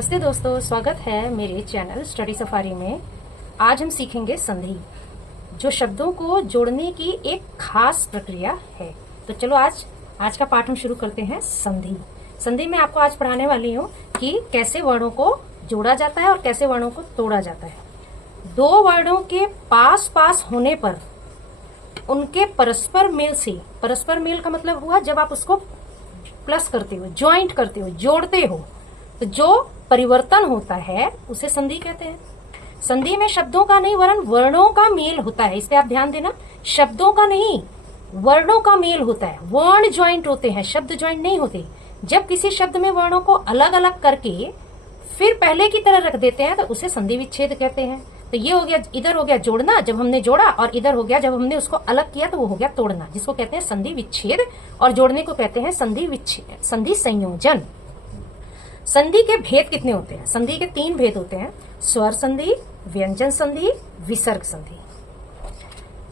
नमस्ते दोस्तों, स्वागत है मेरे चैनल स्टडी सफारी में। आज हम सीखेंगे संधि, जो शब्दों को जोड़ने की एक खास प्रक्रिया है। तो चलो आज का पाठ हम शुरू करते हैं। संधि संधि में आपको आज पढ़ाने वाली हूँ कि कैसे वर्णों को जोड़ा जाता है और कैसे वर्णों को तोड़ा जाता है। दो वर्णों के पास पास होने पर उनके परस्पर मेल से, परस्पर मेल का मतलब हुआ जब आप उसको प्लस करते हो, ज्वाइंट करते हो, जोड़ते हो, तो जो परिवर्तन होता है उसे संधि कहते हैं। संधि में शब्दों का नहीं वरन वर्णों का मेल होता है। इस पे आप ध्यान देना, शब्दों का नहीं वर्णों का मेल होता है। वर्ण ज्वाइंट होते हैं, शब्द ज्वाइंट नहीं होते। जब किसी शब्द में वर्णों को अलग अलग करके फिर पहले की तरह रख देते हैं तो उसे संधि विच्छेद कहते हैं। तो ये हो गया, इधर हो गया जोड़ना जब हमने जोड़ा, और इधर हो गया जब हमने उसको अलग किया तो वो हो गया तोड़ना, जिसको कहते हैं संधि विच्छेद। और जोड़ने को कहते हैं संधि विच्छेद, संधि संयोजन। संधि के भेद कितने होते हैं? संधि के 3 भेद होते हैं: स्वर संधि, व्यंजन संधि, विसर्ग संधि।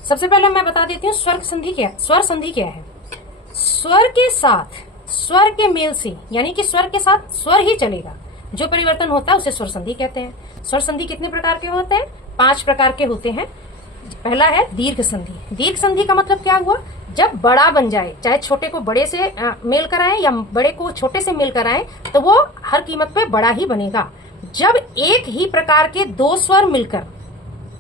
सबसे पहले मैं बता देती हूँ स्वर संधि क्या है। स्वर संधि क्या है? स्वर के साथ स्वर के मेल से, यानी कि स्वर के साथ स्वर ही चलेगा, जो परिवर्तन होता है उसे स्वर संधि कहते हैं। स्वर संधि कितने प्रकार के होते हैं? 5 प्रकार के होते हैं। पहला है दीर्घ संधि। दीर्घ संधि का मतलब क्या हुआ? जब बड़ा बन जाए, चाहे छोटे को बड़े से मेल कराएं या बड़े को छोटे से मेल कराएं, तो वो हर कीमत पे बड़ा ही बनेगा। जब एक ही प्रकार के 2 स्वर मिलकर,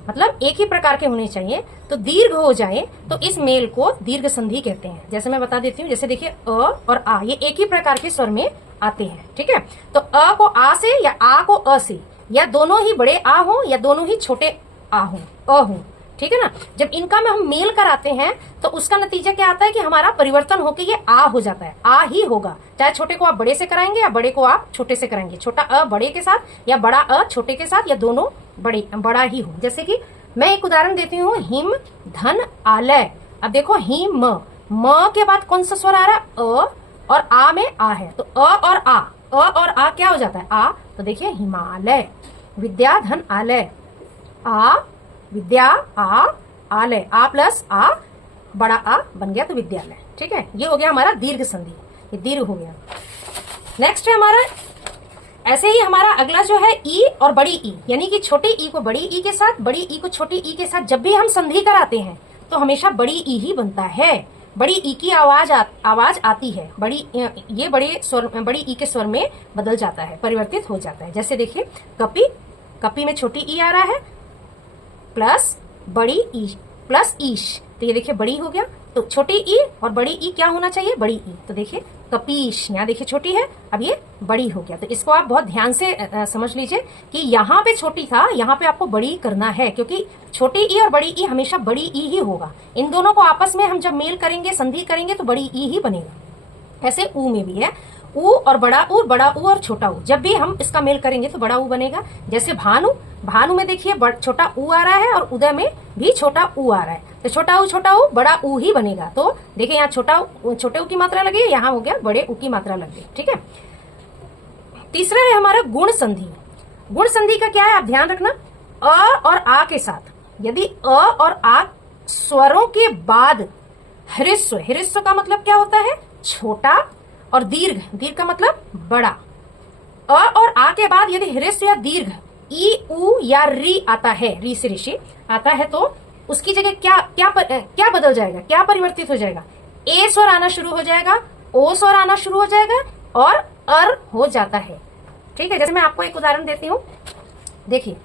मतलब एक ही प्रकार के होने चाहिए, तो दीर्घ हो जाए तो इस मेल को दीर्घ संधि कहते हैं। जैसे मैं बता देती हूँ, जैसे देखिए अ और आ, ये एक ही प्रकार के स्वर में आते हैं, ठीक है। तो अ को आ से या आ को अ से, या दोनों ही बड़े आ हो या दोनों ही छोटे आ हो, अ हो, ठीक है ना। जब इनका में हम मेल कराते हैं तो उसका नतीजा क्या आता है कि हमारा परिवर्तन होकर ये आ हो जाता है, आ ही होगा। चाहे छोटे को आप बड़े से कराएंगे या बड़े को आप छोटे से कराएंगे, छोटा अ बड़े के साथ या बड़ा अ छोटे के साथ, या दोनों बड़ा ही हो। जैसे कि मैं एक उदाहरण देती हूँ, हिम धन आलय। अब देखो हिम, म के बाद कौन सा स्वर आ रहा है? अ, और आ में आ है, तो अ और आ क्या हो जाता है? आ। तो देखिए हिमालय, विद्या धन आलय, आ विद्या आ आलय, आ प्लस आ बड़ा आ बन गया तो विद्यालय, ठीक है। ये हो गया हमारा दीर्घ संधि, ये दीर्घ हो गया। नेक्स्ट है हमारा, ऐसे ही हमारा अगला जो है ई और बड़ी ई, यानी कि छोटी ई को बड़ी ई के साथ, बड़ी ई को छोटी ई के साथ जब भी हम संधि कराते हैं तो हमेशा बड़ी ई ही बनता है। बड़ी ई की आवाज आती है, ये बड़े स्वर, बड़ी ई के स्वर में बदल जाता है, परिवर्तित हो जाता है। जैसे देखिए कपि, कपि में छोटी ई आ रहा है प्लस बड़ी ई प्लस ईश, तो ये देखिए बड़ी हो गया। तो छोटी ई और बड़ी ई क्या होना चाहिए? बड़ी ई। तो देखिए कपीश, यहाँ देखिए छोटी है, अब ये बड़ी हो गया। तो इसको आप बहुत ध्यान से समझ लीजिए कि यहाँ पे छोटी था, यहाँ पे आपको बड़ी करना है, क्योंकि छोटी ई और बड़ी ई हमेशा बड़ी ई ही होगा। इन दोनों को आपस में हम जब मेल करेंगे, संधि करेंगे, तो बड़ी ई ही बनेगा। ऐसे ऊ में भी है, ऊ और बड़ा ऊ और छोटा ऊ, जब भी हम इसका मेल करेंगे तो बड़ा ऊ बनेगा। जैसे भानु, भानु में देखिए छोटा ऊ आ रहा है और उदय में भी छोटा ऊ आ रहा है, तो छोटा ऊ बड़ा ऊ ही बनेगा। तो देखिए यहाँ छोटे ऊ की मात्रा लगी, यहाँ हो गया बड़े ऊ की मात्रा लग गई, ठीक है। तीसरा है हमारा गुण संधि। गुण संधि का क्या है, आप ध्यान रखना, अ और आ के साथ यदि अ और आ स्वरों के बाद ह्रस्व, ह्रस्व का मतलब क्या होता है? छोटा, और दीर्घ, दीर्घ का मतलब बड़ा। अ और आ के बाद यदि ह्रस्व या दीर्घ ई उ या री आता है, री से ऋषि आता है, तो उसकी जगह क्या बदल जाएगा, क्या परिवर्तित हो जाएगा? ए स्वर आना शुरू हो जाएगा, ओ स्वर आना शुरू हो जाएगा और अर हो जाता है, ठीक है। जैसे मैं आपको एक उदाहरण देती हूँ, देखिए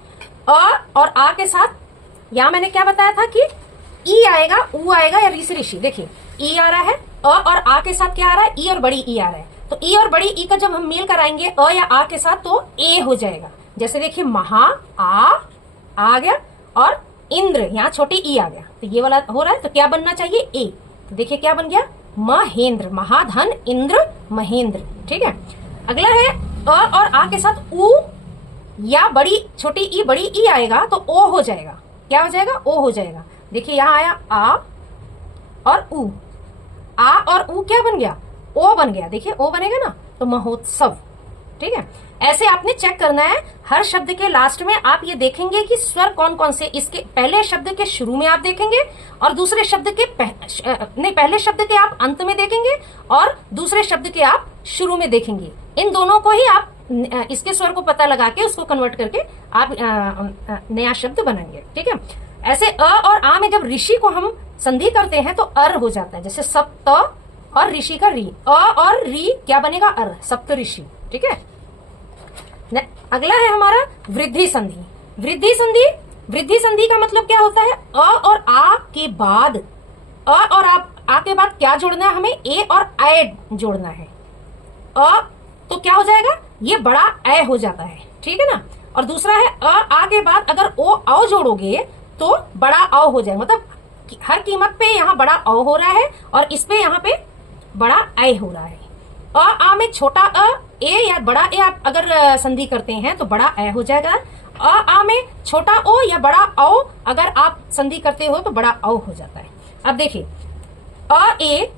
अ और आ के साथ यहाँ मैंने क्या बताया था कि ई आएगा, ऊ आएगा या री से ऋषि। देखिए ई आ रहा है, अ और आ के साथ क्या आ रहा है? ई और बड़ी ई आ रहा है। तो ई और बड़ी ई का जब हम मेल कराएंगे अ या आ के साथ तो ए हो जाएगा। जैसे देखिए महा आ गया, और इंद्र, यहाँ छोटी ई आ गया, तो ये वाला हो रहा है, तो क्या बनना चाहिए? ए। तो देखिए क्या बन गया? महेंद्र, महाधन इंद्र महेंद्र, ठीक है। अगला है अ और आ के साथ ऊ या छोटी ई बड़ी ई आएगा तो ओ हो जाएगा। क्या हो जाएगा? ओ हो जाएगा। देखिए यहाँ आया आ और ऊ, आ और ऊ क्या बन गया? ओ बन गया। देखिए ओ बनेगा ना, तो महोत्सव, ठीक है। ऐसे आपने चेक करना है, हर शब्द के लास्ट में आप ये देखेंगे कि स्वर कौन कौन से, इसके पहले शब्द के शुरू में आप देखेंगे और दूसरे शब्द के पहले शब्द के आप अंत में देखेंगे और दूसरे शब्द के आप शुरू में देखेंगे। इन दोनों को ही आप इसके स्वर को पता लगा के उसको कन्वर्ट करके आप नया शब्द बनाएंगे। ठीक है, ऐसे अ और आ में जब ऋषि को हम संधि करते हैं तो अर हो जाता है। जैसे सप्त और ऋषि का री, अ और री क्या बनेगा, अर, सप्त ऋषि। ठीक है, अगला है हमारा वृद्धि संधि। वृद्धि संधि, वृद्धि संधि का मतलब क्या होता है, अ और आ के बाद, अ और आ के बाद क्या जोड़ना है हमें, ए और ऐ जोड़ना है। अ तो क्या हो जाएगा, ये बड़ा ऐ हो जाता है। ठीक है ना। और दूसरा है अ आ के बाद अगर ओ औ जोड़ोगे तो बड़ा औ हो जाएगा, मतलब हर कीमत पे यहाँ बड़ा औ हो रहा है और इस पे यहाँ पे बड़ा ऐ हो रहा है। अ आ में छोटा अ, ए या बड़ा ए आप अगर संधि करते हैं तो बड़ा ऐ हो जाएगा। अ आ में छोटा ओ या बड़ा औ अगर आप संधि करते हो तो बड़ा औ हो जाता है। अब देखिए, अ ए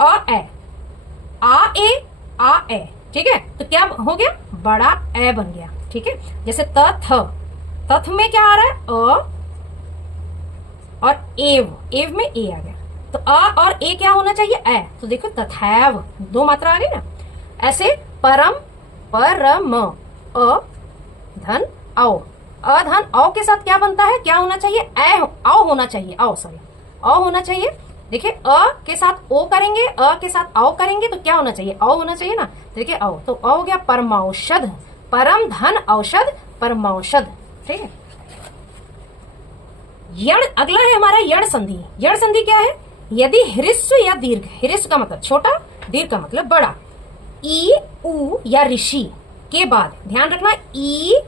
अ ए, आ ए आ ए। ठीक है, तो क्या हो गया, बड़ा ए बन गया। ठीक है, जैसे तथ, तथ में क्या आ रहा है, अ और एव, एव में ए आ गया, तो अ और ए क्या होना चाहिए, ए। तो देखो तथैव, दो मात्रा आ गई ना। ऐसे परम, परम, अ धन औ, अ धन औ के साथ क्या बनता है, क्या होना चाहिए, ए, औ होना चाहिए, औ सॉरी, औ होना चाहिए। देखिए अ के साथ ओ करेंगे, अ के साथ औ करेंगे तो क्या होना चाहिए, औ होना चाहिए ना। देखिए औ, तो औ हो गया परमौषध, परम धन औषध, परमौषध। ठीक है, यण, अगला है हमारा यण संधि। यण संधि क्या है, यदि ह्रस्व या दीर्घ, ह्रस्व का मतलब छोटा, दीर्घ का मतलब बड़ा, ई उ या ऋषि के बाद, ध्यान रखना ई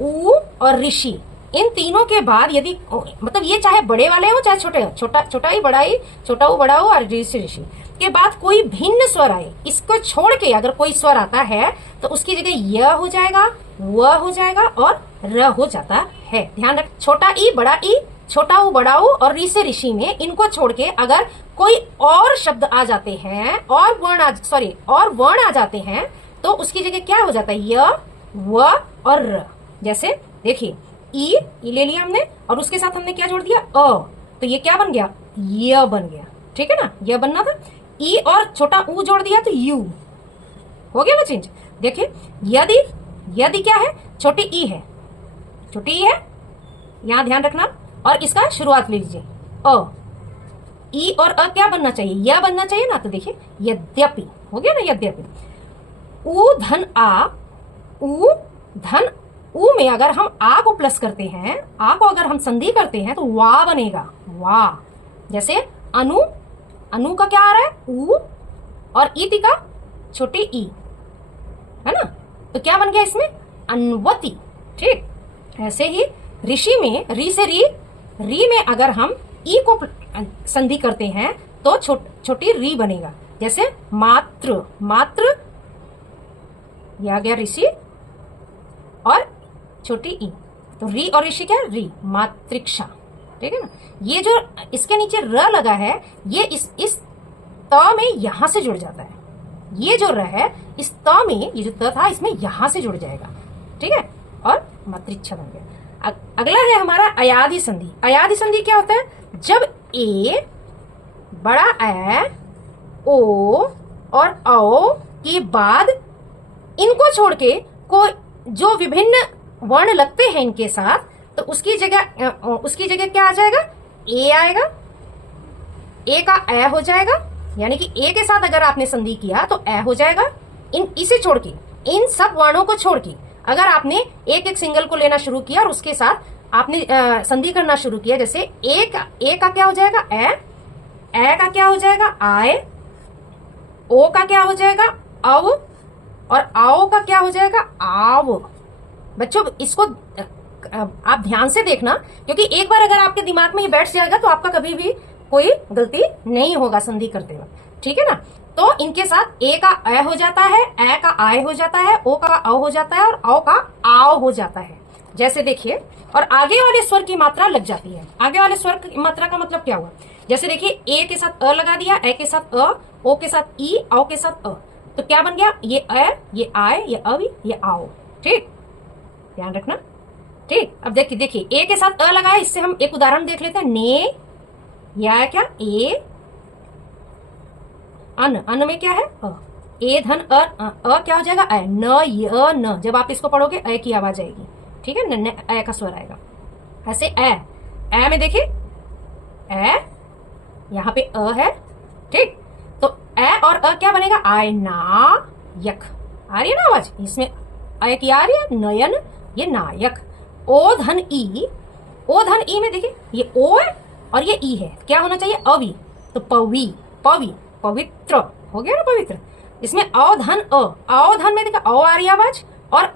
उ और ऋषि इन तीनों के बाद यदि, मतलब ये चाहे बड़े वाले हो चाहे छोटे हो, छोटा छोटा ही बड़ा ही, छोटा हो बड़ा हो और ऋषि ऋषि के बाद कोई भिन्न स्वर आए, इसको छोड़ के अगर कोई स्वर आता है तो उसकी जगह य हो जाएगा, व हो जाएगा और र हो जाता है। ध्यान रख, छोटा ई बड़ा ई, छोटा उ बड़ा उ और ऋषि ऋषि में इनको छोड़ के अगर कोई और शब्द आ जाते हैं और वर्ण आ जाते हैं तो उसकी जगह क्या हो जाता है, य व और र। जैसे देखिए ई ले लिया हमने और उसके साथ हमने क्या जोड़ दिया, अ, तो ये क्या बन गया, य बन गया। ठीक है ना, यह बनना था। ई और छोटा ऊ जोड़ दिया तो यू हो गया ना चेंज। देखिए यदि, यदि क्या है, छोटी ई है, छोटी ई है, यहां ध्यान रखना, और इसका शुरुआत ले लीजिए अ, ई और अ क्या बनना चाहिए, यह बनना चाहिए ना। तो देखिए यद्यपि हो गया ना, यद्यपि। उ धन आ, उ धन उ में अगर हम आ को प्लस करते हैं, आ को अगर हम संधि करते हैं तो वा बनेगा, वा। जैसे अनु, अनु का क्या आ रहा है, उ और इति का छोटी ई है ना, तो क्या बन गया इसमें, अन्वति। ठीक, ऐसे ही ऋषि में, री से री में अगर हम ई को संधि करते हैं तो छोटी री बनेगा। जैसे मात्र, मात्र ये आ गया ऋषि और छोटी ई, तो री और ऋषि क्या, री, मातृक्षा। ठीक है ना, ये जो इसके नीचे र लगा है ये इस त में यहां से जुड़ जाता है, ये जो र है इस त में, ये जो त था इसमें यहां से जुड़ जाएगा। ठीक है, और मातृक्षा बन गया। अगला है हमारा अयादि संधि। अयादि संधि क्या होता है, जब ए, बड़ा ए, ओ और औ के बाद इनको छोड़ के कोई जो विभिन्न वर्ण लगते हैं इनके साथ, तो उसकी जगह क्या आ जाएगा, ए आएगा, ए का ए हो जाएगा, यानी कि ए के साथ अगर आपने संधि किया तो ए हो जाएगा। इसे छोड़ के, इन सब वर्णों को छोड़ के अगर आपने एक एक सिंगल को लेना शुरू किया और उसके साथ आपने संधि करना शुरू किया, जैसे ए का क्या हो जाएगा, ए का क्या हो जाएगा, आए, ओ का क्या हो जाएगा, अव, और आओ का क्या हो जाएगा, आव। बच्चों इसको आप ध्यान से देखना, क्योंकि एक बार अगर आपके दिमाग में ये बैठ जाएगा तो आपका कभी भी कोई गलती नहीं होगा संधि करते वक्त। ठीक है ना, तो इनके साथ ए का ए हो जाता है, ए का आय हो जाता है, ओ का औ हो जाता है और औ का आओ हो जाता है। जैसे देखिए, और आगे वाले स्वर की मात्रा लग जाती है। आगे वाले स्वर की मात्रा का मतलब क्या हुआ, जैसे देखिए ए के साथ अ लगा दिया, ए के साथ अ, ओ के साथ ई, औ के साथ अ, तो क्या बन गया, ये ए, ये आय, ये अव, ये आओ। ठीक, ध्यान रखना। ठीक, अब देखिए ए के साथ अ लगाए, इससे हम एक उदाहरण देख लेते हैं। ने, या क्या, ए, अन, अन में क्या है, अ, ए धन अ क्या हो जाएगा अ, न य न, जब आप इसको पढ़ोगे अ की आवाज आएगी, ठीक है, न अ का स्वर आएगा। ऐसे ए में देखिए ए, यहाँ पे अ है, ठीक, तो ए और अ क्या बनेगा आय ना यक, आ रही है ना आवाज, इसमें अ की आ रही है, नयन, ये नायक। ओ धन ई, ओ धन ई में देखिए ये ओ है और ये ई है, क्या होना चाहिए अवी, तो पवी, पवी, पवित्र हो गया ना पवित्र। इसमें अ धन में देखिए अ आ रही आवाज और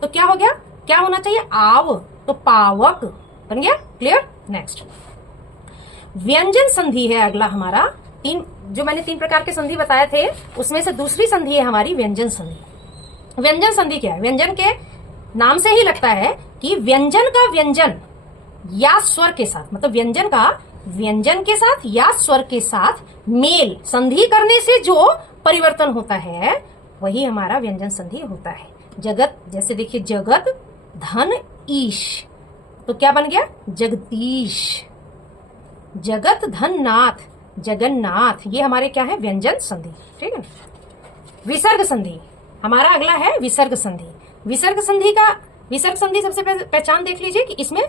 तो क्या हो गया, क्या होना चाहिए आव, तो पावक बन गया। क्लियर। नेक्स्ट व्यंजन संधि है अगला हमारा। तीन जो मैंने 3 प्रकार के संधि बताए थे उसमें से दूसरी संधि है हमारी व्यंजन संधि। व्यंजन संधि क्या है, व्यंजन के नाम से ही लगता है कि व्यंजन का व्यंजन या स्वर के साथ, मतलब व्यंजन का व्यंजन के साथ या स्वर के साथ मेल संधि करने से जो परिवर्तन होता है वही हमारा व्यंजन संधि होता है। जगत, जैसे देखिए जगत धन ईश, तो क्या बन गया जगदीश। जगत धन नाथ, जगन्नाथ, ये हमारे क्या है व्यंजन संधि, ठीक है। विसर्ग संधि हमारा अगला है विसर्ग संधि। विसर्ग संधि सबसे पहचान देख लीजिए कि इसमें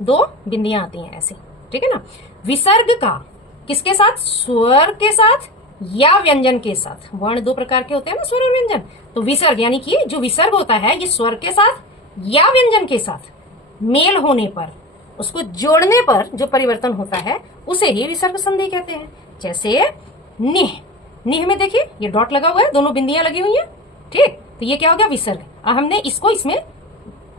2 बिंदियां आती हैं ऐसे, ठीक है ना। विसर्ग का किसके साथ, स्वर के साथ या व्यंजन के साथ। वर्ण 2 प्रकार के होते हैं ना, स्वर और व्यंजन। तो विसर्ग यानी कि जो विसर्ग होता है ये स्वर के साथ या व्यंजन के साथ मेल होने पर, उसको जोड़ने पर जो परिवर्तन होता है उसे ही विसर्ग संधि कहते हैं। जैसे निह, निह में देखिए ये डॉट लगा हुआ है, दोनों बिंदियां लगी हुई है, ठीक, तो ये क्या हो गया विसर्ग। अब हमने इसको इसमें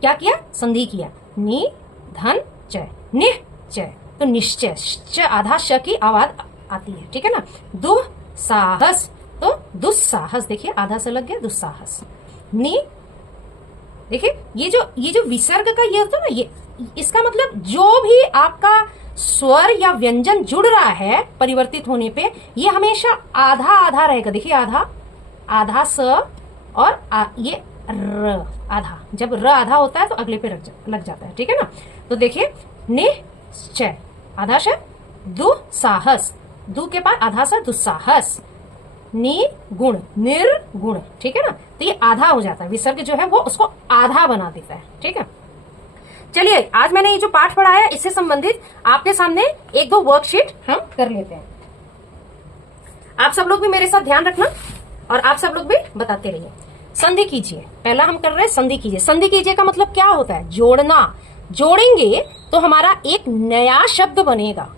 क्या किया, संधि किया, नि धन च, निह च, तो निश्चय, च आधा श की आवाज आती है, ठीक है ना। दुस्साहस, तो दुस्साहस, देखिए आधा से लग गया दुस्साहस। नि, देखिए ये जो विसर्ग का ये होता है ना, ये इसका मतलब जो भी आपका स्वर या व्यंजन जुड़ रहा है परिवर्तित होने पे, ये हमेशा आधा आधा रहेगा। देखिए आधा, आधा स और ये र आधा, जब र आधा होता है तो अगले पे लग जाता है, ठीक है ना। तो देखिए निश्चय आधा श, दुस्साहस, दु के बाद आधा सा दुस्साहस, निगुण निर्गुण, ठीक है ना। तो ये आधा हो जाता है, विसर्ग जो है वो उसको आधा बना देता है, ठीक है। चलिए आज मैंने ये जो पाठ पढ़ाया इससे संबंधित आपके सामने 1-2 वर्कशीट हम कर लेते हैं। आप सब लोग भी मेरे साथ ध्यान रखना और आप सब लोग भी बताते रहिए। संधि कीजिए, पहला हम कर रहे हैं संधि कीजिए। संधि कीजिए का मतलब क्या होता है, जोड़ना। जोड़ेंगे तो हमारा एक नया शब्द बनेगा,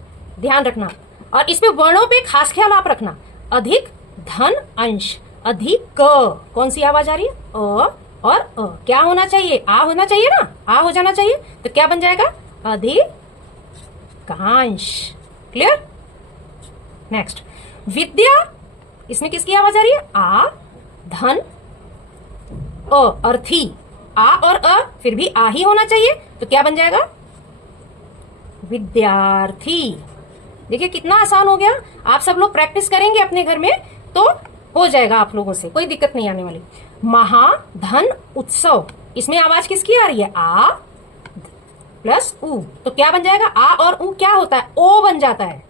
ध्यान रखना। और इसमें वर्णों पे खास ख्याल आप रखना। अधिक धन अंश, अधिक क, कौन सी आवाज आ रही है अ और अ, क्या होना चाहिए आ होना चाहिए ना, आ हो जाना चाहिए, तो क्या बन जाएगा अधिकांश। क्लियर। नेक्स्ट विद्या, इसमें किसकी आवाज आ रही है आ, धन अ, अर्थी, आ और अ फिर भी आ ही होना चाहिए, तो क्या बन जाएगा विद्यार्थी। देखिए कितना आसान हो गया। आप सब लोग प्रैक्टिस करेंगे अपने घर में तो हो जाएगा, आप लोगों से कोई दिक्कत नहीं आने वाली। महाधन उत्सव, इसमें आवाज किसकी आ रही है आ प्लस उ, तो क्या बन जाएगा आ और उ क्या होता है ओ बन जाता है,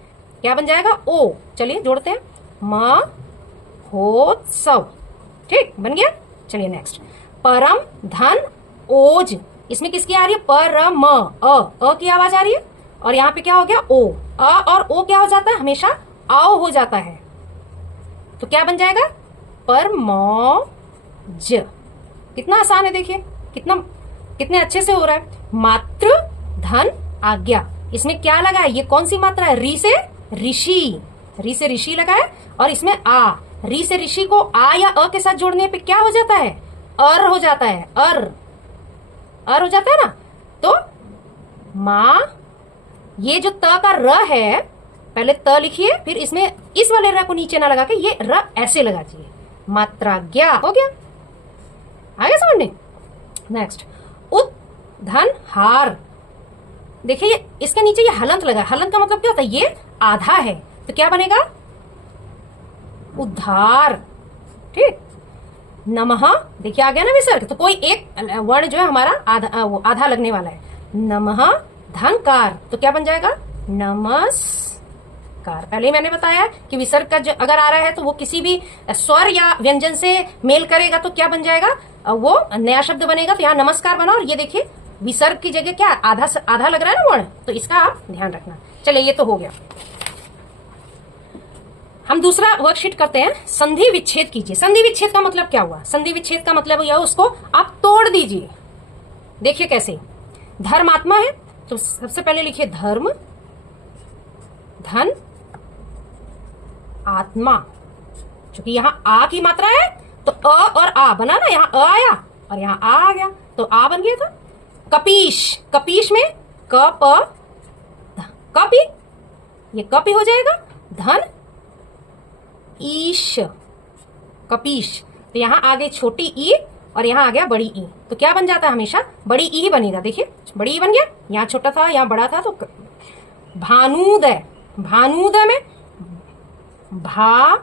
क्या बन जाएगा ओ। चलिए जोड़ते हैं, महोत्सव, ठीक बन गया। चलिए नेक्स्ट परम धन ओज, इसमें किसकी आ रही है परम, अ की आवाज आ रही है और यहाँ पे क्या हो गया ओ, अ और ओ क्या हो जाता है हमेशा आओ हो जाता है, तो क्या बन जाएगा परमौज। कितना आसान है, देखिए कितने अच्छे से हो रहा है। मातृ धन आज्ञा, इसमें क्या लगा है, ये कौन सी मात्रा है, री से ऋषि, री से ऋषि लगा है और इसमें आ, री से ऋषि को आ या अ के साथ जोड़ने पे क्या हो जाता है अर हो जाता है, अर हो जाता है ना। तो माँ, ये जो त का र है, पहले त लिखिए फिर इसमें इस वाले र को नीचे ना लगा के ये र ऐसे लगा दीजिए, मात्राज्ञा हो गया, आगे समझने। नेक्स्ट उत धन हार, देखिए इसके नीचे ये हलंत लगा, हलंत का मतलब क्या होता है ये आधा है, तो क्या बनेगा उद्धार, ठीक। नमः, देखिए आ गया ना विसर्ग, तो कोई एक वर्ण जो है हमारा आधा लगने वाला है। नमः धनकार, तो क्या बन जाएगा नमस्कार, नमस्कार। पहले ही मैंने बताया कि विसर्ग का जो अगर आ रहा है तो वो किसी भी स्वर या व्यंजन से मेल करेगा तो क्या बन जाएगा, वो नया शब्द बनेगा। तो यहाँ नमस्कार बना, और ये देखिए विसर्ग की जगह क्या आधा आधा लग रहा है ना वर्ण, तो इसका आप ध्यान रखना। चलिए ये तो हो गया। हम दूसरा वर्कशीट करते हैं, संधि विच्छेद कीजिए। संधि विच्छेद का मतलब क्या हुआ? संधि विच्छेद का मतलब यह उसको आप तोड़ दीजिए। देखिए कैसे, धर्मात्मा है तो सबसे पहले लिखिए धर्म, धन, आत्मा। क्योंकि यहां आ की मात्रा है तो अ और आ बना ना, यहां अ आया और यहां आ गया तो आ बन गया था। कपीश, कपीश में क प कपी, ये कपी हो जाएगा। धन ईश, कपीश। तो यहां आ गई छोटी ई और यहां आ गया बड़ी ई, तो क्या बन जाता है? हमेशा बड़ी ई ही बनेगा। देखिए बड़ी ई बन गया, यहां छोटा था यहां बड़ा था। तो भानुदय, भानुदय में भा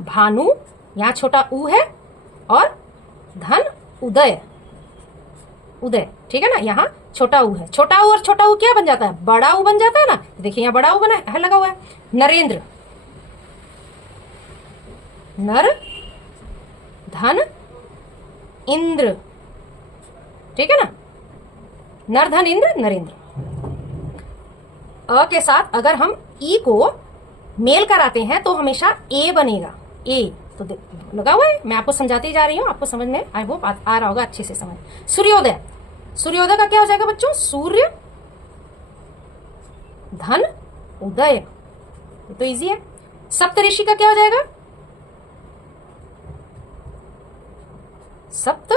भानु, यहां छोटा ऊ है और धन उदय, उदय, ठीक है ना। यहाँ छोटा ऊ है, छोटा ऊ और छोटा ऊ क्या बन जाता है? बड़ा ऊ बन जाता है ना। देखिए यहाँ बड़ा ऊ बना है, लगा हुआ है। नरेंद्र, नर, धन, इंद्र, ठीक है ना। नर धन इंद्र, नरेंद्र। अ के साथ अगर हम ई को मेल कराते हैं तो हमेशा ए बनेगा। ए तो लगा हुआ है, मैं आपको समझाती जा रही हूं, आपको समझ में आई होप आ रहा होगा अच्छे से समझ। सूर्योदय, सूर्योदय का क्या हो जाएगा बच्चों? सूर्य, धन, उदय, ये तो इजी है। सप्तऋषि का क्या हो जाएगा? सप्त,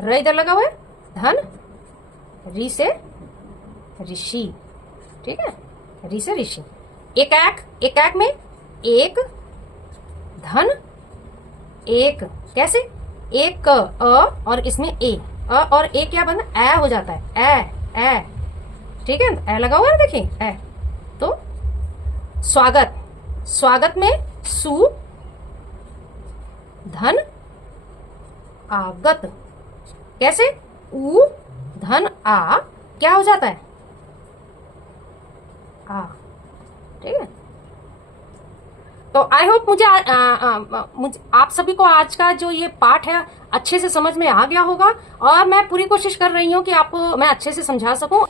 र इधर लगा हुआ है, धन, री से ऋषि, ठीक है, री से ऋषि। एकाक, एकाक में एक, धन, एक, कैसे? एक अ और इसमें ए, अ और ए क्या बना? ए हो जाता है, ए, ठीक है, ए लगा हुआ है, देखिए ए। तो स्वागत, स्वागत में सु, धन, आगत, कैसे? उ, धन, आ, क्या हो जाता है? आ, ठीक है। तो आई होप मुझे आप सभी को आज का जो ये पाठ है अच्छे से समझ में आ गया होगा, और मैं पूरी कोशिश कर रही हूँ कि आपको मैं अच्छे से समझा सकूं।